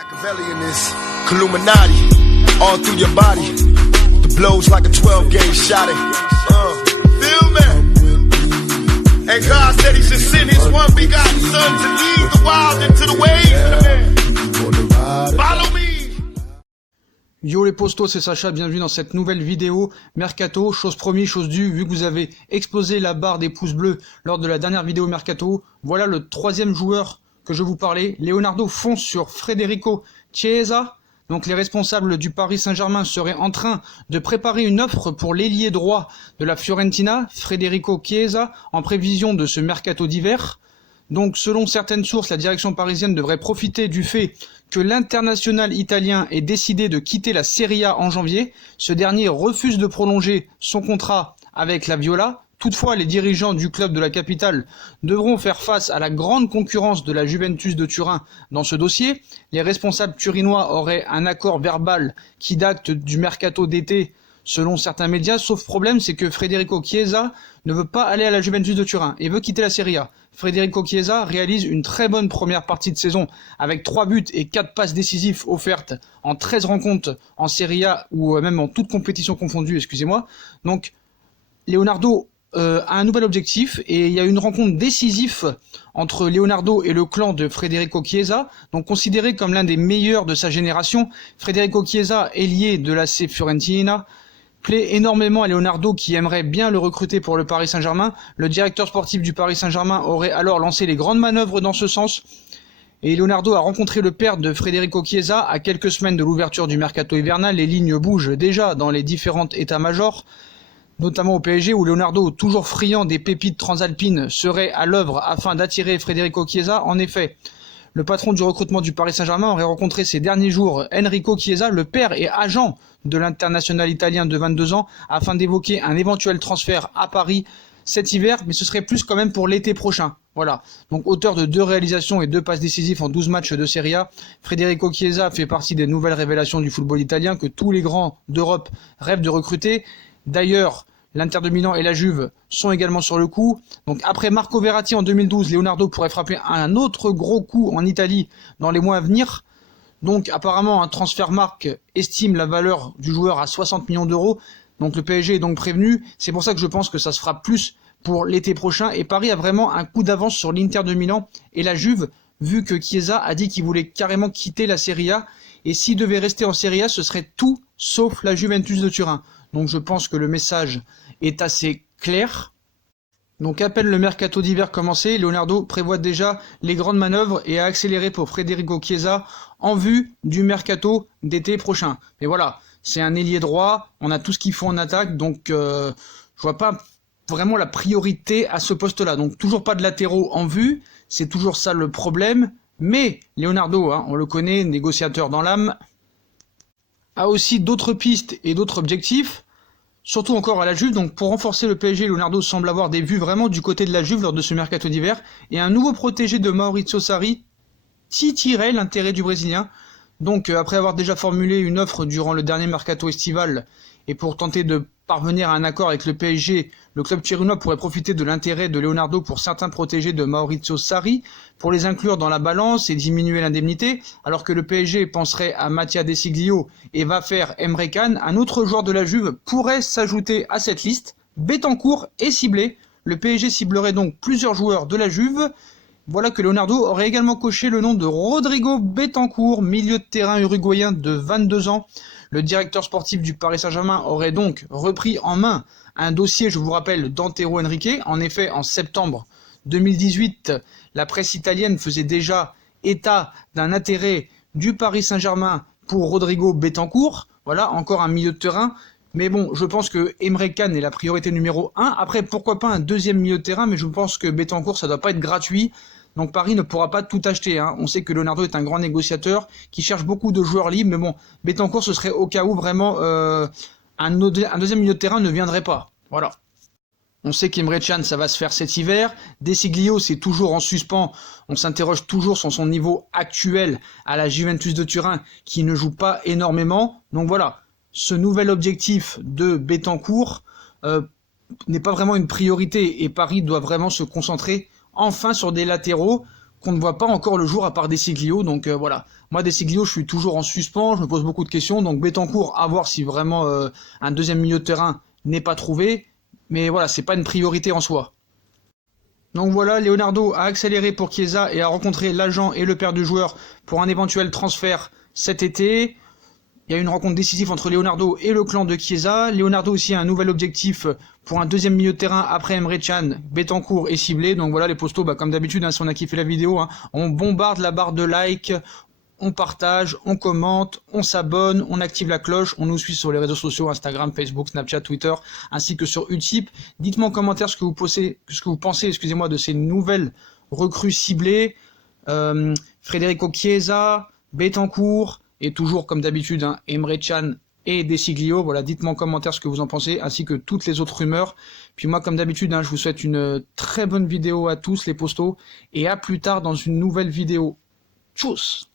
Machiavelli in this Illuminati, all through your body. The blows like a 12-gauge shot. Feel me? And God said He should send His one begotten Son to lead the wild into the ways. Follow me. Yo les postos, c'est Sacha, bienvenue dans cette nouvelle vidéo Mercato. Chose promis, chose due, vu que vous avez explosé la barre des pouces bleus lors de la dernière vidéo Mercato, voilà le troisième joueur que je vous parlais. Leonardo fonce sur Federico Chiesa. Donc les responsables du Paris Saint-Germain seraient en train de préparer une offre pour l'ailier droit de la Fiorentina, Federico Chiesa, en prévision de ce mercato d'hiver. Donc selon certaines sources, la direction parisienne devrait profiter du fait que l'international italien ait décidé de quitter la Serie A en janvier. Ce dernier refuse de prolonger son contrat avec la Viola. Toutefois, les dirigeants du club de la capitale devront faire face à la grande concurrence de la Juventus de Turin dans ce dossier. Les responsables turinois auraient un accord verbal qui date du mercato d'été selon certains médias, sauf problème, c'est que Federico Chiesa ne veut pas aller à la Juventus de Turin et veut quitter la Serie A. Federico Chiesa réalise une très bonne première partie de saison avec 3 buts et 4 passes décisives offertes en 13 rencontres en Serie A ou même en toute compétition confondue, excusez-moi. Donc Leonardo a un nouvel objectif et il y a une rencontre décisive entre Leonardo et le clan de Federico Chiesa, donc considéré comme l'un des meilleurs de sa génération. Federico Chiesa, ailier de l'AC Fiorentina, plaît énormément à Leonardo qui aimerait bien le recruter pour le Paris Saint-Germain. Le directeur sportif du Paris Saint-Germain aurait alors lancé les grandes manœuvres dans ce sens. Et Leonardo a rencontré le père de Federico Chiesa à quelques semaines de l'ouverture du mercato hivernal. Les lignes bougent déjà dans les différentes états-majors, notamment au PSG où Leonardo, toujours friand des pépites transalpines, serait à l'œuvre afin d'attirer Federico Chiesa. En effet, le patron du recrutement du Paris Saint-Germain aurait rencontré ces derniers jours Enrico Chiesa, le père et agent de l'international italien de 22 ans, afin d'évoquer un éventuel transfert à Paris cet hiver, mais ce serait plus quand même pour l'été prochain. Voilà. Donc auteur de 2 réalisations et 2 passes décisives en 12 matchs de Serie A, Federico Chiesa fait partie des nouvelles révélations du football italien que tous les grands d'Europe rêvent de recruter. D'ailleurs, l'Inter de Milan et la Juve sont également sur le coup. Donc après Marco Verratti en 2012, Leonardo pourrait frapper un autre gros coup en Italie dans les mois à venir. Donc apparemment un Transfermarkt estime la valeur du joueur à 60 millions d'euros. Donc le PSG est donc prévenu. C'est pour ça que je pense que ça se fera plus pour l'été prochain. Et Paris a vraiment un coup d'avance sur l'Inter de Milan et la Juve, vu que Chiesa a dit qu'il voulait carrément quitter la Serie A. Et s'il devait rester en Serie A, ce serait tout sauf la Juventus de Turin. Donc je pense que le message est assez clair. Donc à peine le mercato d'hiver commencé, Leonardo prévoit déjà les grandes manœuvres et a accéléré pour Federico Chiesa en vue du mercato d'été prochain. Mais voilà, c'est un ailier droit, on a tout ce qu'il faut en attaque, donc je vois pas vraiment la priorité à ce poste-là. Donc toujours pas de latéraux en vue, c'est toujours ça le problème. Mais Leonardo, on le connaît, négociateur dans l'âme, a aussi d'autres pistes et d'autres objectifs, surtout encore à la Juve. Donc pour renforcer le PSG, Leonardo semble avoir des vues vraiment du côté de la Juve lors de ce mercato d'hiver, et un nouveau protégé de Maurizio Sarri titillerait l'intérêt du Brésilien. Donc après avoir déjà formulé une offre durant le dernier mercato estival et pour tenter de parvenir à un accord avec le PSG, le club turinois pourrait profiter de l'intérêt de Leonardo pour certains protégés de Maurizio Sarri pour les inclure dans la balance et diminuer l'indemnité, alors que le PSG penserait à Mattia De Sciglio et va faire Emre Can. Un autre joueur de la Juve pourrait s'ajouter à cette liste. Betancourt est ciblé. Le PSG ciblerait donc plusieurs joueurs de la Juve. Voilà que Leonardo aurait également coché le nom de Rodrigo Betancourt, milieu de terrain uruguayen de 22 ans. Le directeur sportif du Paris Saint-Germain aurait donc repris en main un dossier, je vous rappelle, d'Antero Henrique. En effet, en septembre 2018, la presse italienne faisait déjà état d'un intérêt du Paris Saint-Germain pour Rodrigo Betancourt. Voilà, encore un milieu de terrain. Mais bon, je pense que Emre Can est la priorité numéro 1. Après, pourquoi pas un deuxième milieu de terrain, mais je pense que Betancourt, ça doit pas être gratuit. Donc Paris ne pourra pas tout acheter. On sait que Leonardo est un grand négociateur qui cherche beaucoup de joueurs libres. Mais bon, Betancourt, ce serait au cas où vraiment un deuxième milieu de terrain ne viendrait pas. Voilà. On sait qu'Emre Can, ça va se faire cet hiver. De Sciglio, c'est toujours en suspens. On s'interroge toujours sur son niveau actuel à la Juventus de Turin, qui ne joue pas énormément. Donc voilà, ce nouvel objectif de Betancourt n'est pas vraiment une priorité. Et Paris doit vraiment se concentrer enfin sur des latéraux qu'on ne voit pas encore le jour à part Desiglio. Donc voilà, moi Desiglio je suis toujours en suspens, je me pose beaucoup de questions, donc Betancourt à voir si vraiment un deuxième milieu de terrain n'est pas trouvé, mais voilà, c'est pas une priorité en soi. Donc voilà, Leonardo a accéléré pour Chiesa et a rencontré l'agent et le père du joueur pour un éventuel transfert cet été. Il y a une rencontre décisive entre Leonardo et le clan de Chiesa. Leonardo aussi a un nouvel objectif pour un deuxième milieu de terrain après Emre Can. Betancourt est ciblé. Donc voilà les postos, comme d'habitude, si on a kiffé la vidéo, on bombarde la barre de like, on partage, on commente, on s'abonne, on active la cloche, on nous suit sur les réseaux sociaux, Instagram, Facebook, Snapchat, Twitter, ainsi que sur Utip. Dites-moi en commentaire ce que vous pensez, de ces nouvelles recrues ciblées. Federico Chiesa, Betancourt, et toujours comme d'habitude, Emre Can et Desiglio. Voilà, dites-moi en commentaire ce que vous en pensez, ainsi que toutes les autres rumeurs. Puis moi, comme d'habitude, je vous souhaite une très bonne vidéo à tous les postos, et à plus tard dans une nouvelle vidéo. Tchuss!